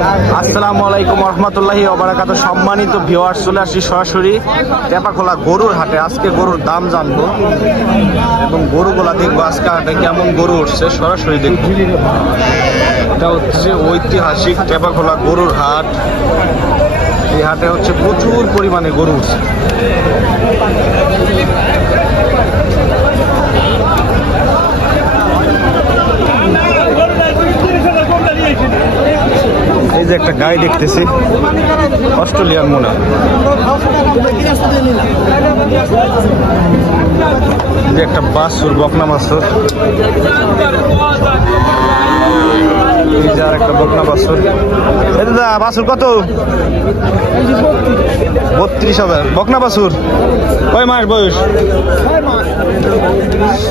আসসালামু আলাইকুম রহমতুল্লাহি ওয়া বারাকাতুহু। সম্মানিত ভিউয়ার্স, চলে আসছি সরাসরি টেপাখোলা গরুর হাটে। আজকে গরুর দাম জানবো এবং গরুগুলা দেখবো আজকে হাটে কেমন গরু উঠছে, সরাসরি দেখবো। এটা হচ্ছে ঐতিহাসিক টেপাখোলা গরুর হাট। এই হাটে হচ্ছে প্রচুর পরিমাণে গরু উঠছে। এই যে একটা গাই দেখতেছি, অস্ট্রেলিয়ান মনে হয়। যে একটা বাছুর, বকনা বাছুর। এই যে আর একটা বকনা বাছুর। এই দাদা, বাছুর কত? 32,000। বকনা বাছুর কয় মাস বয়স?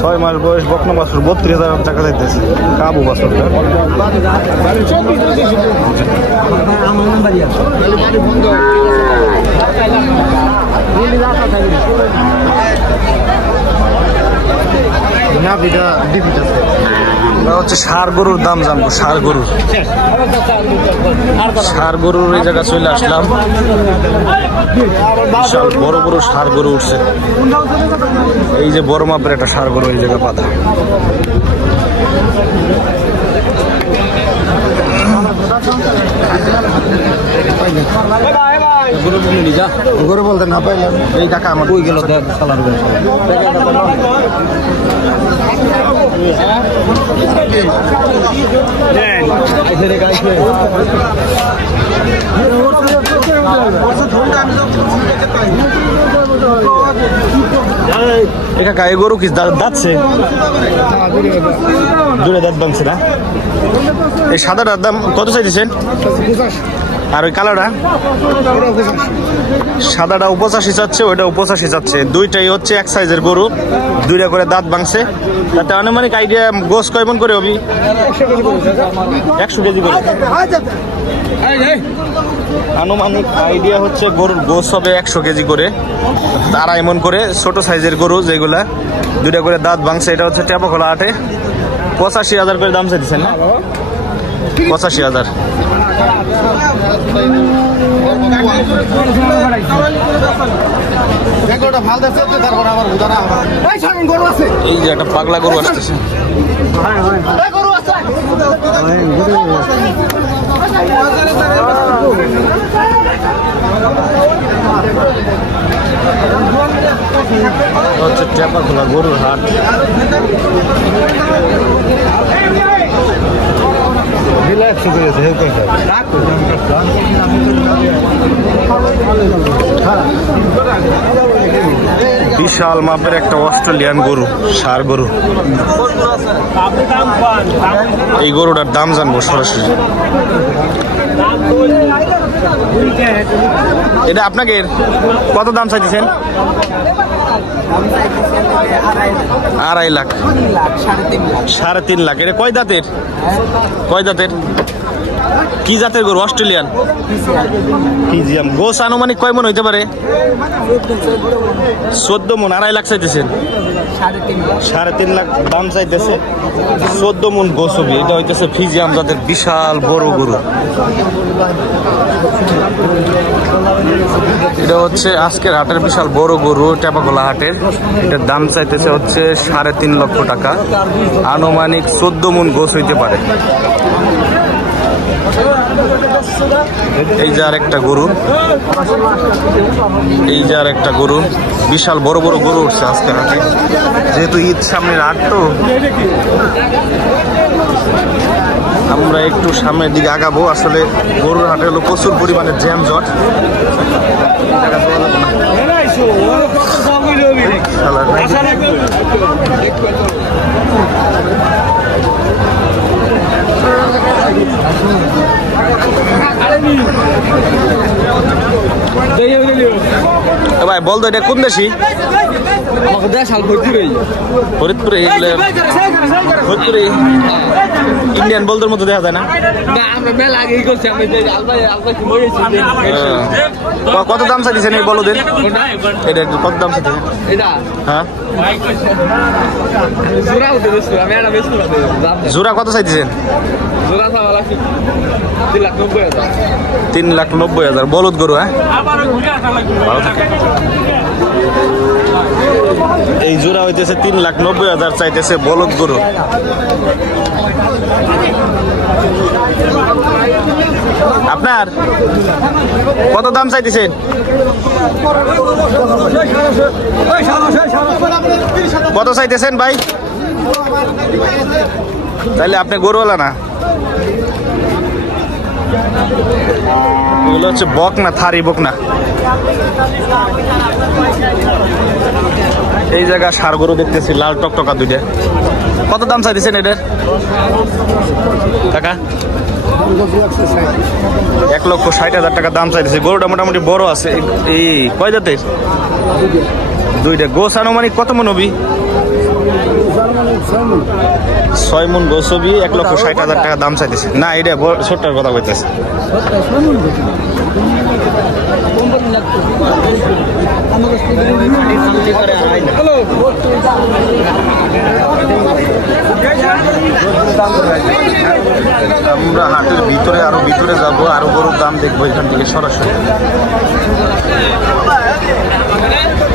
6 মাস বয়স। বকনা বাছুর 32,000 টাকা যাইতেছে। কাবু বাছুর। হচ্ছে ষাঁড় গরুর দাম জানবো। ষাঁড় গরুর এই জায়গায় চলে আসলাম। বিশাল বড় বড় ষাঁড় গরু উঠছে। এই যে বড় মাপের একটা ষাঁড় গরু এই জায়গায় বাঁধা। গরু বলতে না পাইলাম। এই টাকা আমার বই গেল। গায়ে গরু কি দাঁতছে? দূরে দাঁত ভাঙছে না? এই সাদাটার দাম কত চাইতেছেন? আর ওই কালোটা? সাদাটা 85 চাচ্ছে, ওইটা 85 চাচ্ছে। দুইটাই হচ্ছে এক সাইজের গরু, দুইটা করে দাঁত ভাঙছে। তাতে আনুমানিক আইডিয়া গোস কয় মন করে হবি? 100 কেজি করে। আনুমানিক আইডিয়া হচ্ছে গরুর গোস হবে 100 কেজি করে, 2.5 মন করে। ছোট সাইজের গরু যেগুলা, দুইটা করে দাঁত ভাঙছে। এটা হচ্ছে টেপাখোলা হাটে 85,000 করে দাম চাইতেছেন না? 85,000। এই যে একটা পাগলা গরু আসতেছে। হচ্ছে টেপাখোলা গরুর হাট। বিশাল মাপের একটা অস্ট্রেলিয়ান গরু, ষাঁড় গরু। এই গরুটার দাম জানবো সরাসরি। এটা আপনাকে কত দাম চাইতেছেন? 2.5 লাখ। 3.5 লাখ। এটা কয় দাঁতের? কয় দাঁতের? কি জাতের গরু? অস্ট্রেলিয়ান ফিজিয়াম। গোস আনুমানিক কয় মন হইতে পারে? 14 মন। 2.5 লাখ চাইতেছেন? 3.5 লাখ দাম চাইতেছে। 14 মন গোস হবে। এটা হইতেছে ফিজিয়াম জাতের বিশাল বড় গরু। এটা হচ্ছে আজকের হাটের বিশাল বড় গরু, টেপাখোলা হাটের। এটার দাম চাইতেছে হচ্ছে 3.5 লক্ষ টাকা। আনুমানিক 14 মন গোস হইতে পারে। এই যে আর একটা গরু, এই যে আর একটা গরু। বিশাল বড় বড় গরু উঠছে আজকে হাটে, যেহেতু ঈদ সামনের হাট। তো আমরা একটু সামনের দিকে আগাবো। আসলে গরুর হাটে হলো প্রচুর পরিমাণে জ্যাম জট। ভাই বল তো, এটা কোন দেশি? ফরিদপুরে। ফরিদপুরে ইন্ডিয়ান বলদের মতো দেখা যায় না? কত দাম চাইছেন এই বলদের? এটা কত দাম চাইছেন? হ্যাঁ, জোড়া কত চাইছেন? 3,90,000 বলদ গরু। হ্যাঁ, এই জোড়া হইতেছে 3,90,000 চাইতেছে বলদ গরু। আপনার কত দাম চাইতেছেন? কত চাইতেছেন ভাই? তাহলে আপনি গরুওয়ালা না? এগুলো হচ্ছে বক না, থারি বক না। এই জায়গা ষাঁড় গরু দেখতেছি, লাল টকটকা দুইটা। কত দাম চাইতেছেন এটার টাকা? 1,60,000 টাকা দাম চাইতেছে। গরুটা মোটামুটি বড় আছে। এই কয় জাতের? দুইটা। গোস আনুমানিক কত মন হবি? 6 মন গোস হবি। 1,60,000 টাকা দাম চাইতেছে। না, এটা ছোট্টার কথা বলতেছে। আমরা হাটের ভিতরে আরো ভিতরে যাবো, আরো গরুর দাম দেখবো এখান থেকে সরাসরি।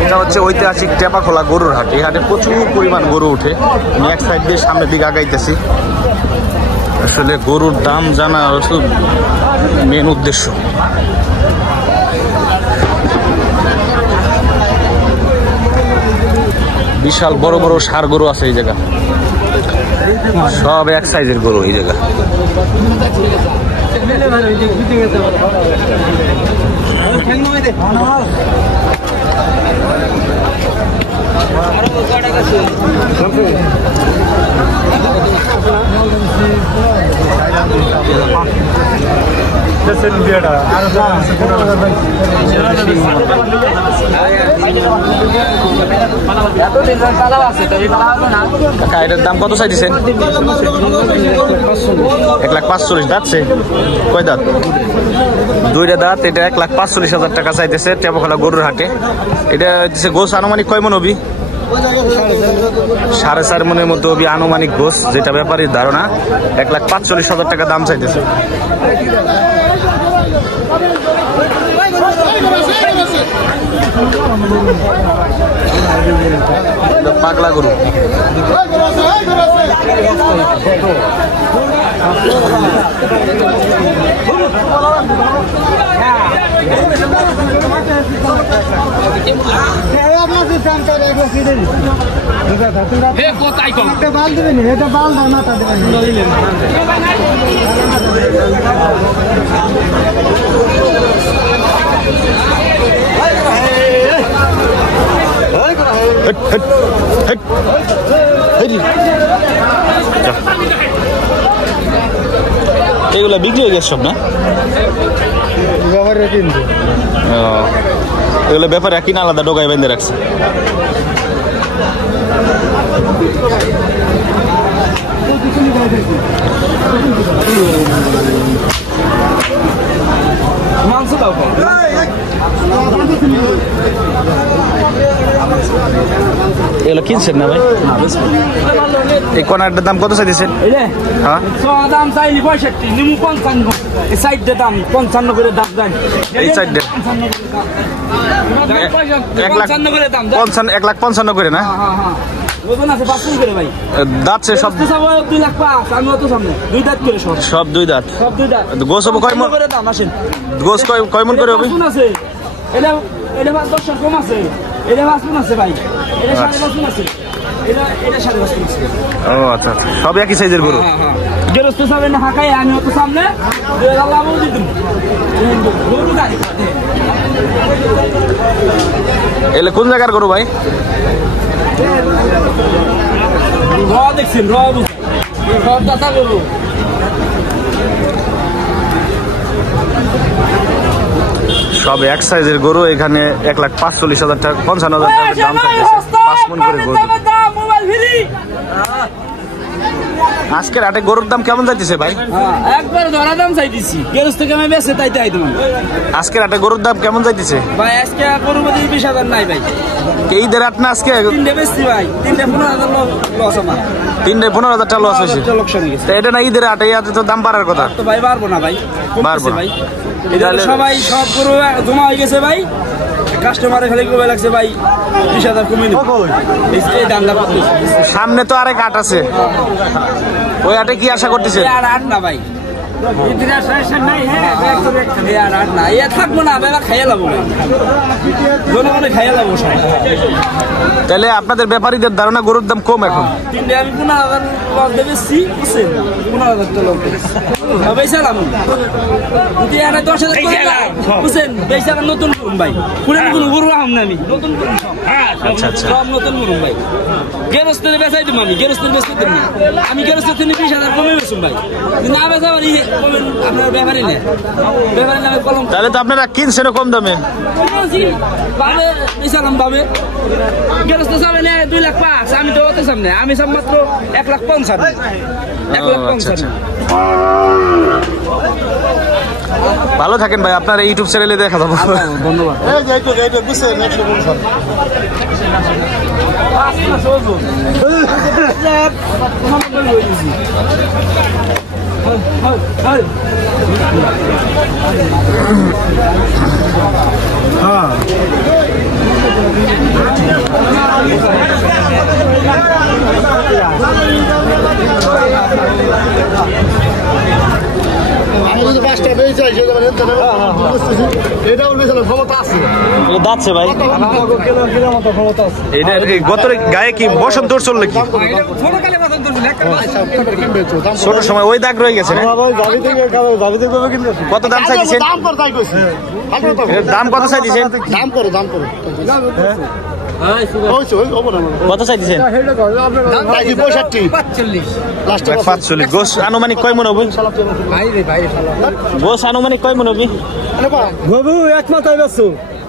এটা হচ্ছে ঐতিহাসিক টেপাখোলা গরুর হাট। এই হাটে প্রচুর পরিমাণ গরু উঠে। আমি এক সাইড দিয়ে সামনের দিকে আগাইতেছি। আসলে গরুর দাম জানা হচ্ছে মেন উদ্দেশ্য। বিশাল বড় বড় ষাঁড় গরু আছে এই জায়গা। সব এক সাইজের গরু এই জায়গা। এটার দাম কত চাইছেন? 1,45,000। দাঁতছে কয় দাঁত? দুইটা দাঁত। এটা 1,45,000 টাকা চাইতেছে টেপাখোলা গরুর হাটে। এটা হচ্ছে গোস আনুমানিক কয় মন হবি? 4.5 মনের মতো হবি আনুমানিক গোস, যেটা ব্যাপারীর ধারণা। 1,45,000 টাকা দাম চাইতেছে। পাগলা গরু। এগুলা বিক্রি হয়ে গেছে সব না? এগুলো ব্যাপারে কিনা আলাদা ডোকায় বেঁধে রাখছে। এগুলো কিনছেন না ভাই? এই কর্নারটার দাম কত চাইছেন? হ্যাঁ, দাম চাইনি 65, নিমু 55। এই সাইডের দাম 55 করে দাম দেন। এই সাইডে 1,55,000 করে না? দাঁতছে সব 2,05,000। আমি অত সামনে 2 দাঁত করে সব 2 দাঁত। গোস হবে কয় মন করে দাম? আসেন, গোস কয় মন করে হবে? এটা 10 কম আছে। এটা 5 মন আছে ভাই। এটা 5.5 আছে। এটা 5.5 আছে। ও আচ্ছা আচ্ছা, সব একই সাইজের গরু। গেরস্ত সামনে না হাকায়, আমি অত সামনে আল্লাহ বলে দিন গরু গাড়ি। এলে কোন জায়গার গরু ভাই? দেখছেন সব এক সাইজের গরু। এখানে 1,45,000 টাকা, 55,000 টাকা দাম চাইছে। 5 মন করে গরু। আজকের হাটে গরুর দাম কেমন যাইতেছে ভাই? একবার ধরা দাম চাইতেছি, গেরস্ত কেমন বেছে তাই তাই তোমার। আজকের হাটে গরুর দাম কেমন যাইতেছে ভাই? আজকে গরুর মধ্যে 20,000 নাই ভাই। ঈদের হাট না আজকে? 3টে বেশি ভাই, 3টে 15,000 লস আমার। 3টে 15,000 টাকা লস হয়েছে। এটা না ঈদের হাটে, ইয়াতে তো দাম বাড়ার কথা। তো ভাই বাড়বো না ভাই, বাড়বো না ভাই। সবাই সব গরু জমা হয়ে গেছে ভাই, কাস্টমারে খালি কবে লাগছে ভাই 20,000 কমে নিব। এই দামটা কত? সামনে তো আরেক হাট আছে, ওই হাটে কি আশা করতেছে? আর হাট না ভাই, থাকবো না, খাইয়ে লাবো জনগণে খাইয়ে লাবো। তাহলে আপনাদের ব্যাপারীদের ধারণা গরুর দাম কম এখন? 3টে আমি 15,000 লস দেবেছি, বুঝছেন? 15,000 তো লস দেবেছি, বেচালাম। যদি এনে 10,000 বুঝছেন, বেচালাম নতুন করুন ভাই। পুরান কোনো গরু আম না আমি, নতুন করুন সব নতুন করুন ভাই। গেরস্তের বেচাই দেবো আমি, গেরস্তের বেচতে দেবো না আমি। গেরস্তের 20,000 কমে বেচুন ভাই, না বেচা পারি আপনার ব্যাপারই নেই, ব্যাপারী নামে কলম। তাহলে তো আপনারা কিনছেন কম দামে? ভাবে বেচালাম ভাবে। গেরস্ত যাবে না 2,05,000, আমি তো হতে সামনে, আমি সব মাত্র 1,50,000। 1,50,000। ভালো থাকেন ভাই, আপনার ইউটিউব চ্যানেলে দেখা যাবো। ধন্যবাদ। যাচ্ছে ভাই, গত গায়ে কি বসন্ত চললে কি ছোট সময় ওই দাগ রয়ে গেছে? কত দাম চাইছেন? দাম কত চাইছেন? কত চাইছেন? 45। গোস আনুমানিক কয় মন হবে? গোস আনুমানিক কয় মন হবে? বাবু এক মাথায় বেছো,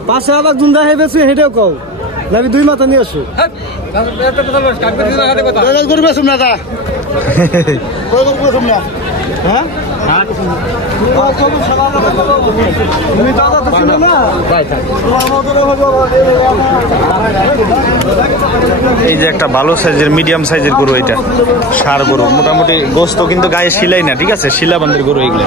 5,000 দুন্দা হয়ে বেছো, হেঁটেও কও আমি 2 মাথা নিয়ে আসো। এই যে একটা ভালো সাইজের মিডিয়াম সাইজের গরু, এটা ষাঁড় গরু, মোটামুটি গোস্ত কিন্তু গায়ে শিলাই না, ঠিক আছে? শিলাবন্দের গরু এগুলো।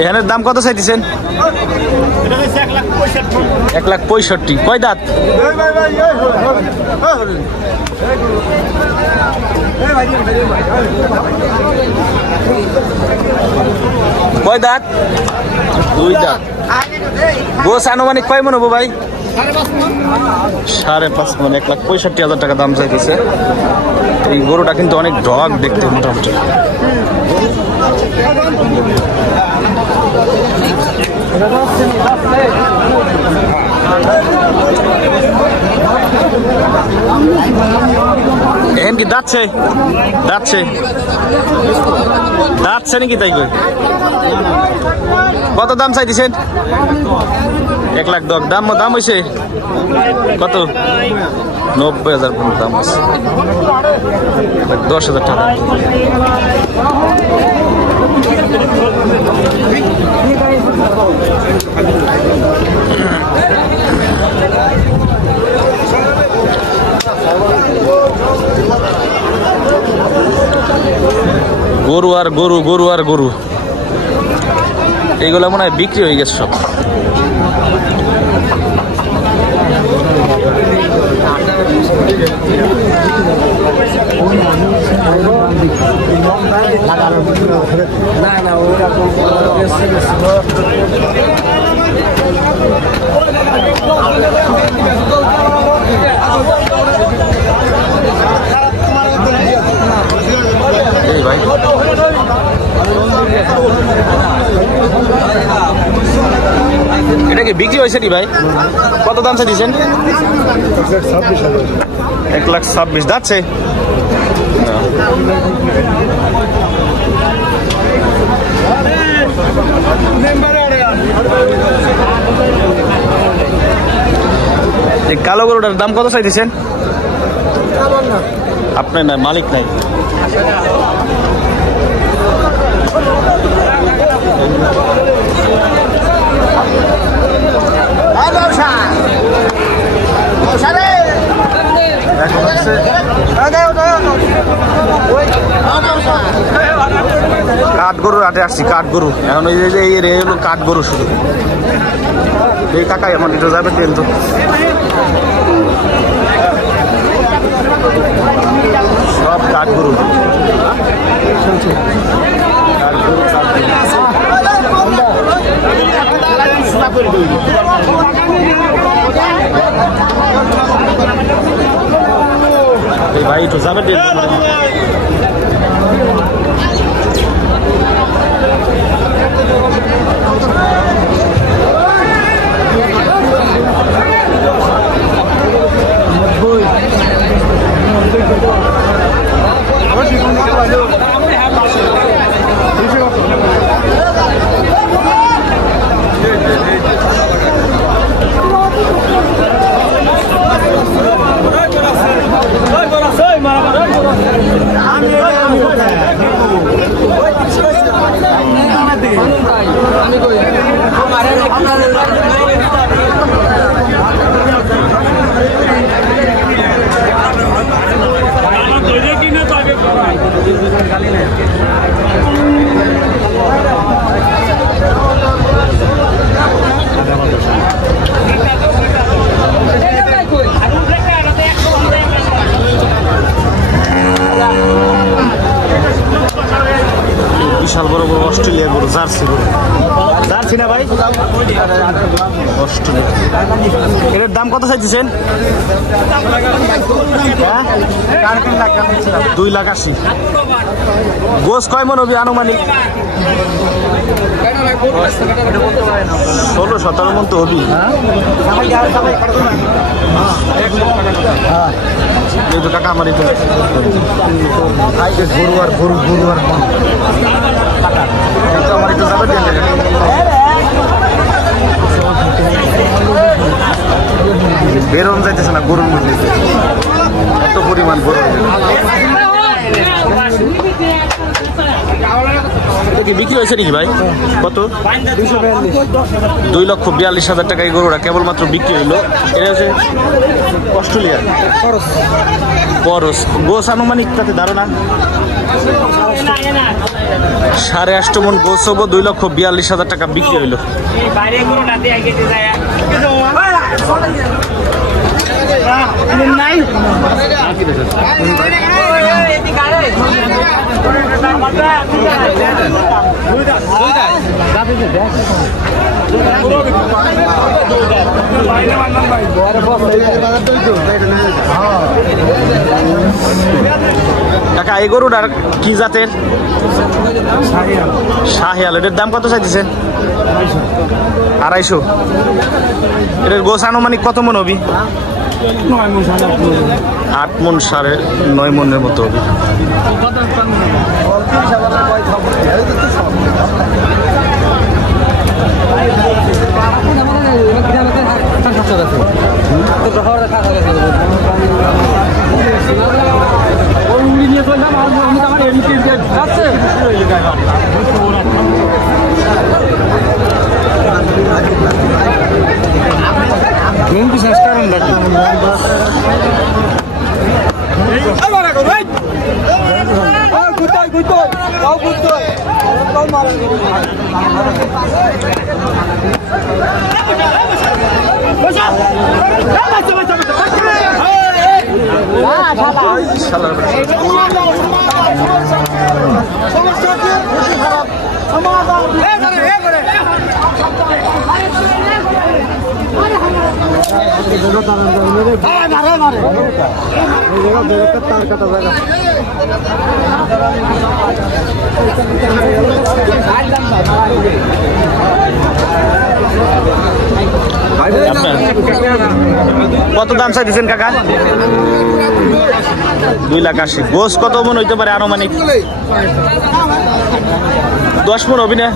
এখানের দাম কত চাইতেছেন? 1,65,000। কয় দাঁত? কয় দাঁত? 2 দাঁত। গোস আনুমানিক কয় মন হবো ভাই? 5.5 মন। 1,65,000 টাকা দাম চাইতেছে। এই গরুটা কিন্তু অনেক ঢক দেখতে মোটামুটি। এখন কি দাঁতছে? দাঁতছে দাঁতছে নাকি? তাই কত দাম চাইতেছেন? 1,10,000 দাম। দাম হয়েছে কত? 90,000 দাম আছে। 10,000 টাকা। গরু আর গরু, গরু আর গরু, এইগুলো মনে হয় বিক্রি হয়ে গেছে সব। এই ভাই এটা কি বিক্রি হয়েছে নি ভাই? কত দাম চাইছেন? 1,26,000 যাচ্ছে। এই কালো গরুটার দাম কত চাইতেছেন? আপনার না, মালিক নাই। কাঠ গরুর হাটে আসছি, কাঠ গরু। এখন ওই যে হলো কাঠ গরু শুধু। এই কাকাই আমার এটা যাবে ট্রেন তো। সব কাঠ গরু। এই ভাই একটু যাবে ট্রেন। বিশাল বড় বড় অস্ট্রেলিয়া গরু, জার্সি গরু। জার্সি না ভাই? অস্ট্রেলিয়া। এর দাম কত চাইছেন? 2,80,000। গোস কয় মন হবে আনুমানিক? 16-17 মন তো হবি। টাকা আমার গরু আর গরু গরু আর আমার একটু যাবে বেরোন যাইতেছে না গরুর মধ্যে, এত পরিমাণ গরু। কি বিক্রি হয়েছে নাকি ভাই? কত? 2,42,000 টাকা এই গরুটা কেবলমাত্র বিক্রি হইলো। এটা হচ্ছে অস্ট্রেলিয়া পরশ। গোস আনুমানিক তাতে ধারণা 8.5 মন গোস হবো। 2,42,000 টাকা বিক্রি হইলো। কাকা এই গরুটার কি জাতের? শাহিয়াল। এটার দাম কত চাইতেছেন? 250। এটার গোস আনুমানিক কত মন হবি? 8 মন, 9.5 মনের মতো হবে। আপনার কত দাম চাইতেছেন কাকা? 2,80,000। গোস কত মন হইতে পারে আনুমানিক? 10 মন হবি না?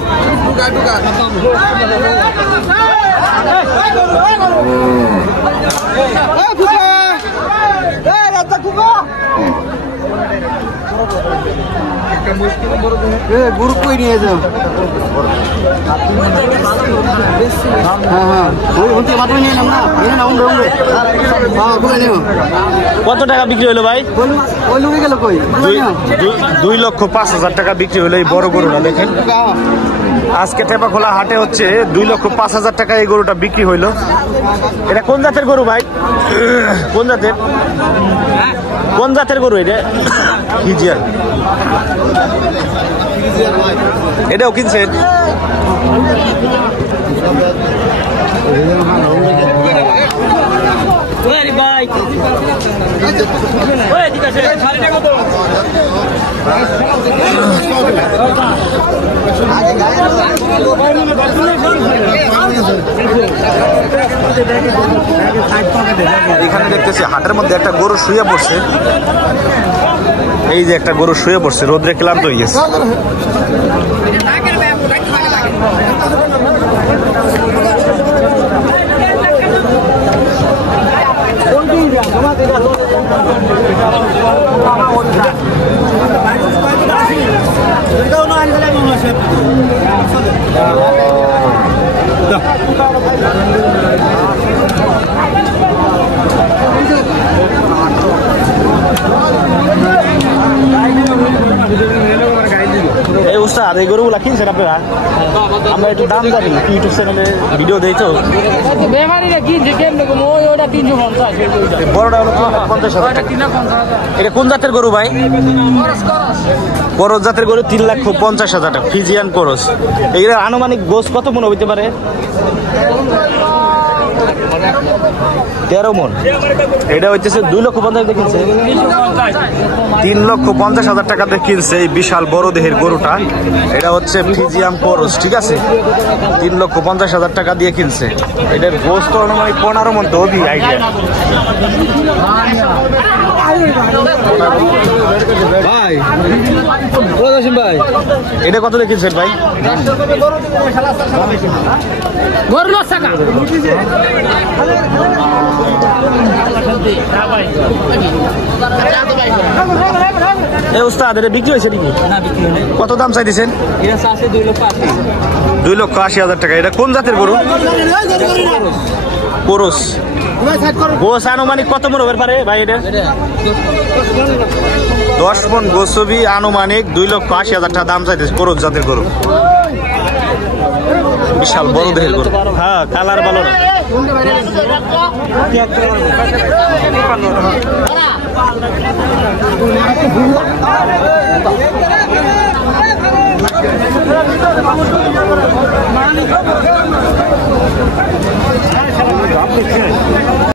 গরু কই নিয়ে যাও? কত টাকা বিক্রি হলো ভাই? 2,05,000 টাকা বিক্রি হলো এই বড় গরুটা। দেখেন আজকে টেপাখোলা হাটে হচ্ছে 2,05,000 টাকা এই গরুটা বিক্রি হইলো। এটা কোন জাতের গরু ভাই? কোন জাতের গরু এটা? ফ্রিজিয়ান। এটাও কিনছেন? এখানে দেখতেছি হাটের মধ্যে একটা গরু শুয়ে পড়ছে। এই যে একটা গরু শুয়ে পড়ছে, রোদ্রে ক্লান্ত হয়ে গেছে। এই উস্তাদ এই গরুগুলা কিনছেন আপনারা? আমরা একটু দাম জানি, ইউটিউব চ্যানেলে ভিডিও দেই তো। বড়টা হলো 50,000 টাকা। এটা কোন জাতের গরু ভাই? করস জাতের গরু। 3,50,000 টাকা ফ্রিজিয়ান করস। এগুলো আনুমানিক গোস কত মন হইতে পারে? 13 মন। এটা হচ্ছে 2,50,000 কিনছে। 3,50,000 টাকাতে কিনছে এই বিশাল বড় দেহের গরুটা। এটা হচ্ছে ফ্রিজিয়াম করস, ঠিক আছে? 3,50,000 টাকা দিয়ে কিনছে। এটার গোস্ত অনুমানিক 15 মন তো দি আইডিয়া। ভাই ভাই এটা কত দিয়ে কিনছেন ভাই? এই উস্তাদ এটা বিক্রি হয়েছে নাকি? কত দাম চাইতেছেন? 2,80,000 টাকা। এটা কোন জাতের গরু? করস। গোস আনুমানিক কত মন হতে পারে ভাই? এটা 10 মন গোসবি আনুমানিক 2,80,000 টাকা দাম চাইতেছে। করস জাতের গরু, বিশাল বড় দেহের গরু। হ্যাঁ, কালার ভালো না।